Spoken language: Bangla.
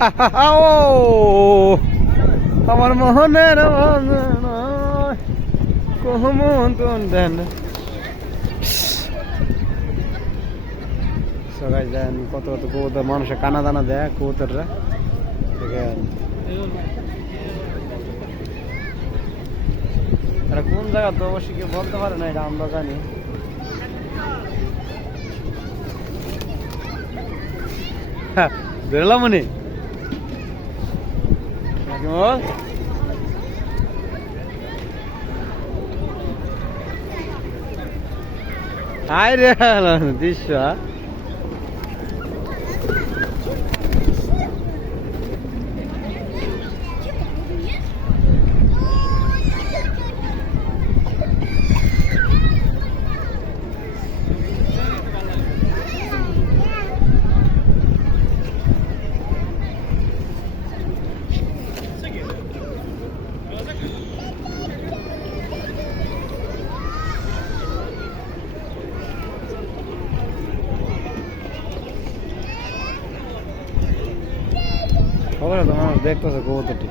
ও আমার মোহনের কহমন দেন সবাই দেন কত কত কবুতর মানুষের কানা দানা দেয় কবুতররা কোন জায়গা তো অবশ্যই কেউ বলতে পারে না, এটা আমরা জানি। বেরোলাম মনে হাই রে দৃশ্য খবর তো মানুষ দেখতেছে কবুতরটি।